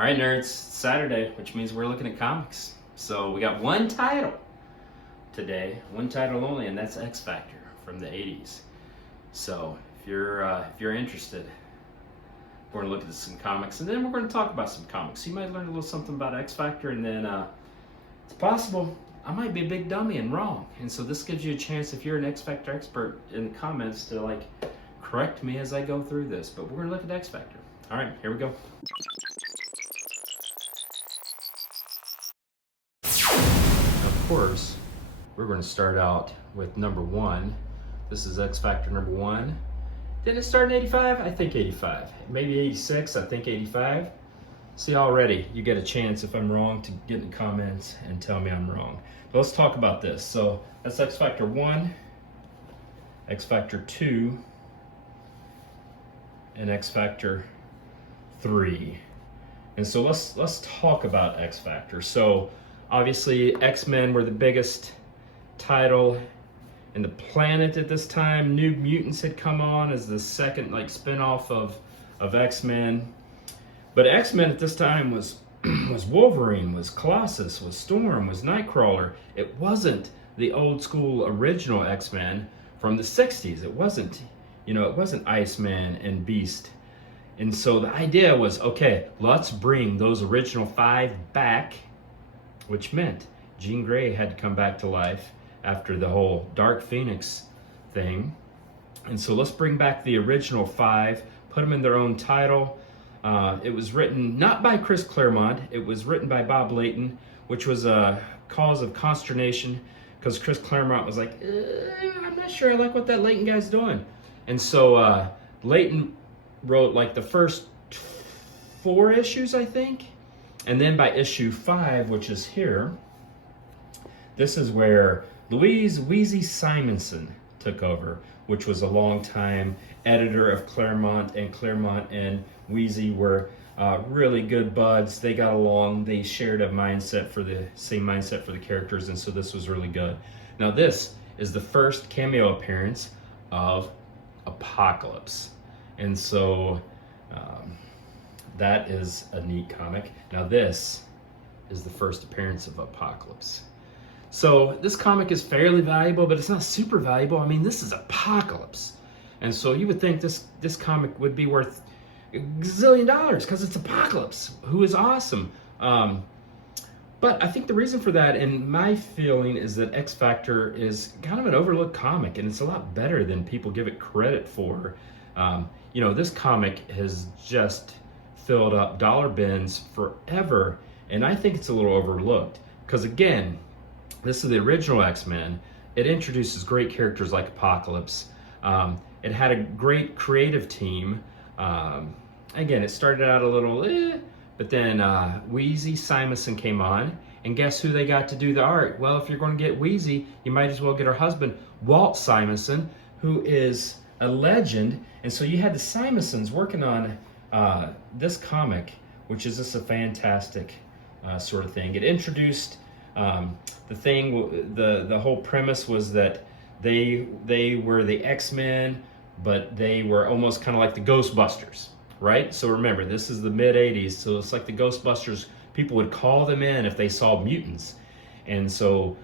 All right, nerds, it's Saturday, which means we're looking at comics. So we got one title today, one title only, and that's X Factor from the 80s. So if you're interested, we're gonna look at some comics, and then we're gonna talk about some comics. You might learn a little something about X Factor, and then it's possible I might be a big dummy and wrong. And so this gives you a chance, if you're an X Factor expert, in the comments to correct me as I go through this. But we're gonna look at X Factor. All right, here we go. Of course, we're going to start out with number one. This is X Factor number one. Didn't it start in 85? I think 85. Maybe 86, I think 85. See, already you get a chance, if I'm wrong, to get in the comments and tell me I'm wrong. But let's talk about this. So that's X Factor 1, X Factor 2, and X Factor 3. And so let's talk about X Factor. So obviously, X-Men were the biggest title in the planet at this time. New Mutants had come on as the second spin-off of X-Men. But X-Men at this time was Wolverine, was Colossus, was Storm, was Nightcrawler. It wasn't the old school original X-Men from the 60s. It wasn't, it wasn't Iceman and Beast. And so the idea was, okay, let's bring those original 5 back, which meant Jean Grey had to come back to life after the whole Dark Phoenix thing. And so let's bring back the original 5, put them in their own title. It was written not by Chris Claremont, it was written by Bob Layton, which was a cause of consternation because Chris Claremont was like, I'm not sure I like what that Layton guy's doing. And so Layton wrote the first 4 issues, I think. And then by issue 5, which is here, this is where Louise Wheezy Simonson took over, which was a long-time editor of Claremont, and Claremont and Wheezy were really good buds. They got along. They shared a same mindset for the characters, and so this was really good. Now this is the first cameo appearance of Apocalypse, and so that is a neat comic. Now this is the first appearance of Apocalypse. So this comic is fairly valuable, but it's not super valuable. I mean, this is Apocalypse. And so you would think this comic would be worth $1 gazillion because it's Apocalypse, who is awesome. But I think the reason for that, in my feeling, is that X Factor is kind of an overlooked comic, and it's a lot better than people give it credit for. This comic has just filled up dollar bins forever, and I think it's a little overlooked because, again, this is the original X-Men. It introduces great characters like Apocalypse. It had a great creative team. Again, it started out a little but then Wheezy Simonson came on, and guess who they got to do the art? Well, if you're going to get Wheezy, you might as well get her husband, Walt Simonson, who is a legend. And so you had the Simonsons working on this comic, which is just a fantastic sort of thing. It introduced the whole premise was that they were the X-Men, but they were almost kind of like the Ghostbusters, right? So remember, this is the mid-'80s, so it's like the Ghostbusters. People would call them in if they saw mutants. And so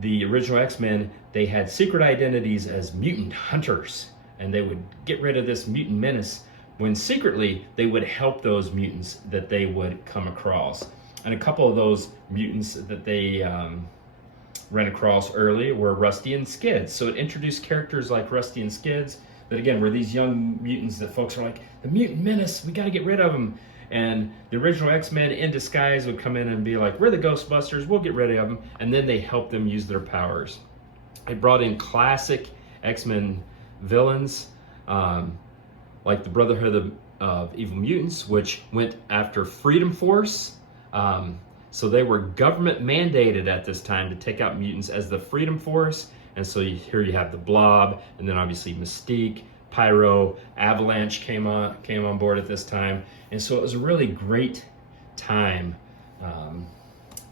the original X-Men, they had secret identities as mutant hunters, and they would get rid of this mutant menace when secretly they would help those mutants that they would come across. And a couple of those mutants that they ran across early were Rusty and Skids. So it introduced characters like Rusty and Skids that, again, were these young mutants that folks are like, the mutant menace, we got to get rid of them. And the original X-Men in disguise would come in and be like, we're the Ghostbusters, we'll get rid of them. And then they helped them use their powers. It brought in classic X-Men villains, like the Brotherhood of Evil Mutants, which went after Freedom Force. So they were government mandated at this time to take out mutants as the Freedom Force. And so here you have the Blob, and then obviously Mystique, Pyro, Avalanche came on board at this time. And so it was a really great time,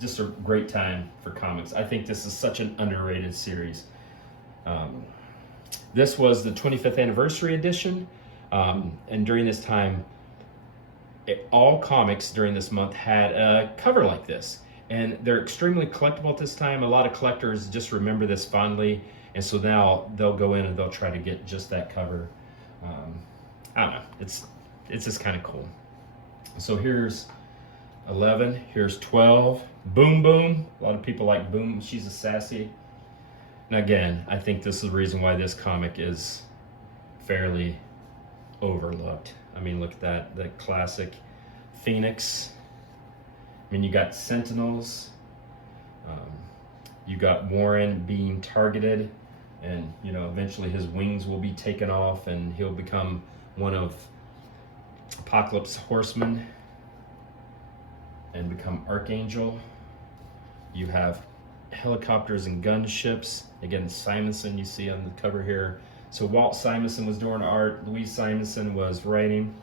just a great time for comics. I think this is such an underrated series. This was the 25th anniversary edition, and during this time, all comics during this month had a cover like this. And they're extremely collectible at this time. A lot of collectors just remember this fondly. And so now they'll go in and they'll try to get just that cover. I don't know. It's just kind of cool. So here's 11. Here's 12. Boom Boom. A lot of people like Boom. She's a sassy. And again, I think this is the reason why this comic is fairly overlooked. I mean, look at that. The classic Phoenix. I mean, you got Sentinels. You got Warren being targeted. And, you know, eventually his wings will be taken off and he'll become one of Apocalypse horsemen and become Archangel. You have helicopters and gunships. Again, Simonson you see on the cover here. So Walt Simonson was doing art. Louise Simonson was writing.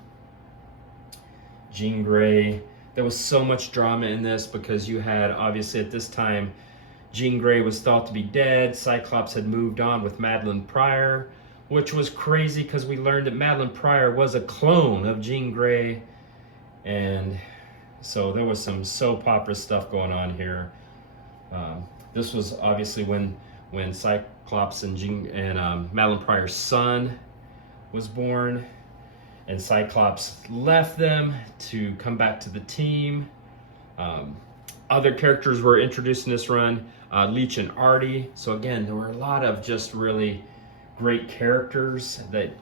Jean Grey. There was so much drama in this because you had, obviously at this time, Jean Grey was thought to be dead. Cyclops had moved on with Madeline Pryor, which was crazy because we learned that Madeline Pryor was a clone of Jean Grey. And so there was some soap opera stuff going on here. This was obviously when Cyclops and Madeline Pryor's son was born. And Cyclops left them to come back to the team. Other characters were introduced in this run, Leech and Artie. So again, there were a lot of just really great characters that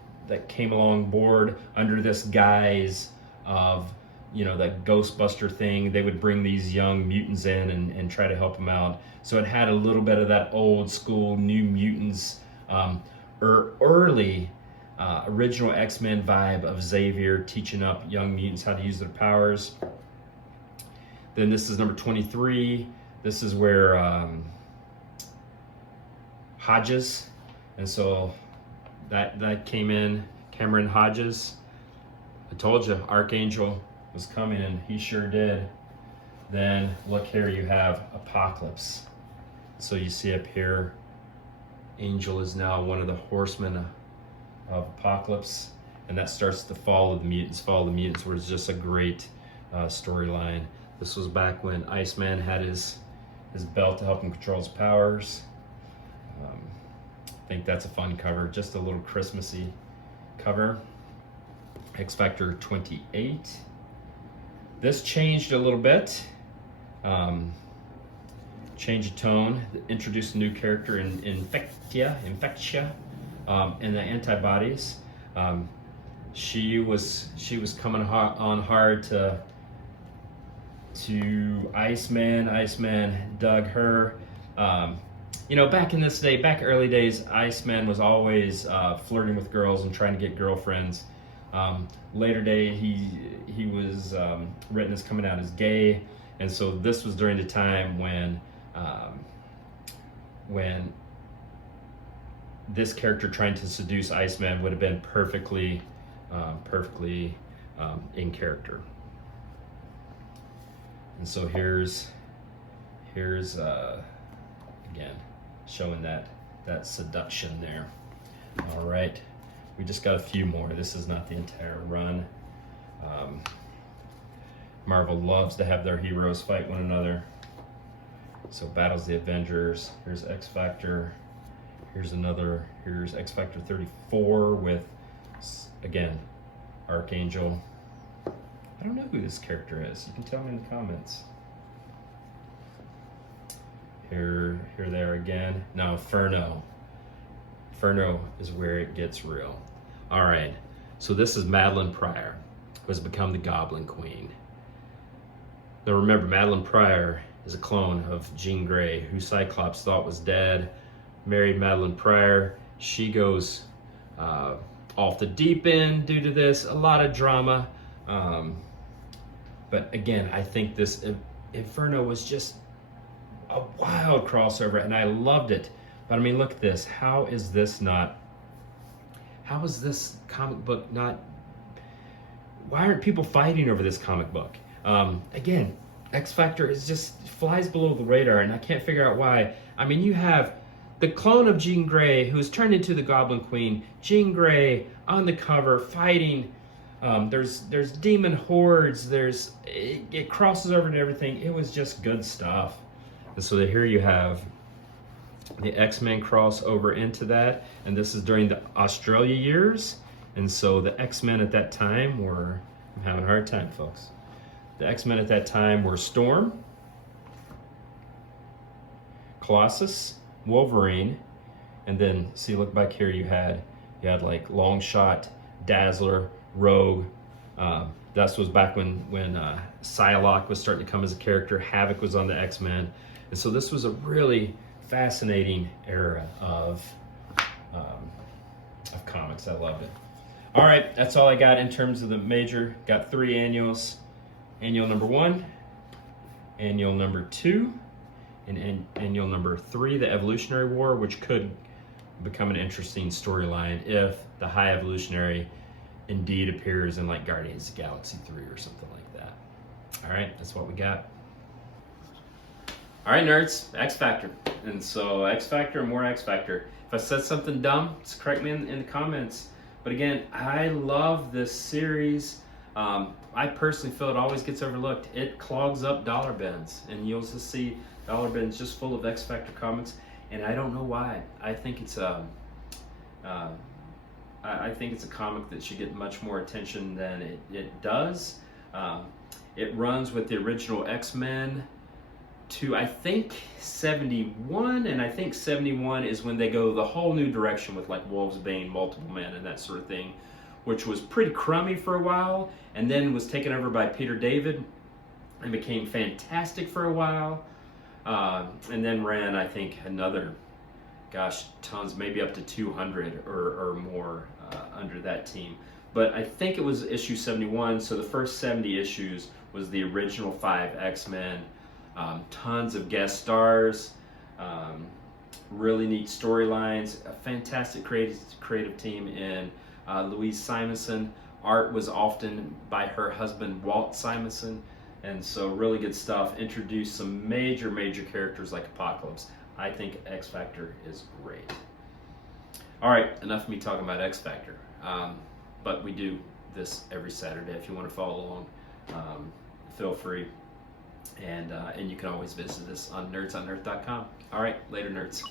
came along board under this guise of, you know, that Ghostbuster thing. They would bring these young mutants in and try to help them out. So it had a little bit of that old school New Mutants, early original X-Men vibe of Xavier teaching up young mutants how to use their powers. Then this is number 23. This is where Hodges, and so that came in, Cameron Hodges. I told you Archangel was coming, and he sure did. Then look here, you have Apocalypse. So you see up here, Angel is now one of the horsemen of Apocalypse, and that starts the Fall of the Mutants. Fall of the Mutants was just a great storyline. This was back when Iceman had his belt to help him control his powers. I think that's a fun cover, just a little Christmassy cover. X Factor 28. This changed a little bit. Change of tone, introduced a new character in Infectia, and the antibodies. She was coming on hard to Iceman. Iceman dug her. You know, back in this day, back early days, Iceman was always flirting with girls and trying to get girlfriends. Later day, he was written as coming out as gay, and so this was during the time when this character trying to seduce Iceman would have been perfectly in character. And so here's again showing that seduction there. All right, we just got a few more. This is not the entire run. Marvel loves to have their heroes fight one another. So battles the Avengers. Here's X Factor. Here's X Factor 34 with, again, Archangel. I don't know who this character is. You can tell me in the comments. Here they are again. Now Inferno. Inferno is where it gets real. All right, so this is Madeline Pryor, who has become the Goblin Queen. Now remember, Madeline Pryor is a clone of Jean Grey, who Cyclops thought was dead. Married Madeline Pryor. She goes off the deep end due to this. A lot of drama. But again, I think this Inferno was just a wild crossover, and I loved it. But I mean, look at this. How is this comic book not? Why aren't people fighting over this comic book? Again, X Factor is just flies below the radar, and I can't figure out why. I mean, you have the clone of Jean Grey, who is turned into the Goblin Queen. Jean Grey on the cover fighting There's demon hordes. It crosses over to everything. It was just good stuff. And so here you have the X-Men cross over into that, and this is during the Australia years. And so the X-Men at that time were, I'm having a hard time, folks. The X-Men at that time were Storm, Colossus, Wolverine, and then see, look back here, you had like Longshot, Dazzler, Rogue. That was back when Psylocke was starting to come as a character. Havoc was on the X-Men, and so this was a really fascinating era of comics. I loved it. All right, that's all I got in terms of the major. Got 3 annuals. Annual number 1, annual number 2, and annual number 3, the Evolutionary War, which could become an interesting storyline if the High Evolutionary indeed appears in like Guardians of the Galaxy 3 or something like that. All right, that's what we got. All right, nerds, X Factor. And so X Factor and more X Factor. If I said something dumb, just correct me in the comments. But again, I love this series. I personally feel it always gets overlooked. It clogs up dollar bins, and you'll just see dollar bins just full of X Factor comics, and I don't know why. I think it's a comic that should get much more attention than it does. It runs with the original X-Men to, I think, 71, and I think 71 is when they go the whole new direction with like Wolvesbane, Multiple Men, and that sort of thing, which was pretty crummy for a while, and then was taken over by Peter David and became fantastic for a while, and then ran, I think, another, gosh, tons, maybe up to 200 or more under that team. But I think it was issue 71, so the first 70 issues was the original 5 X-Men, tons of guest stars, really neat storylines, a fantastic creative team in Louise Simonson. Art was often by her husband, Walt Simonson, and so really good stuff. Introduced some major characters like Apocalypse. I think X Factor is great. All right, enough of me talking about X Factor. But we do this every Saturday. If you want to follow along, feel free. And you can always visit us on nerdsonearth.com. All right, later, nerds.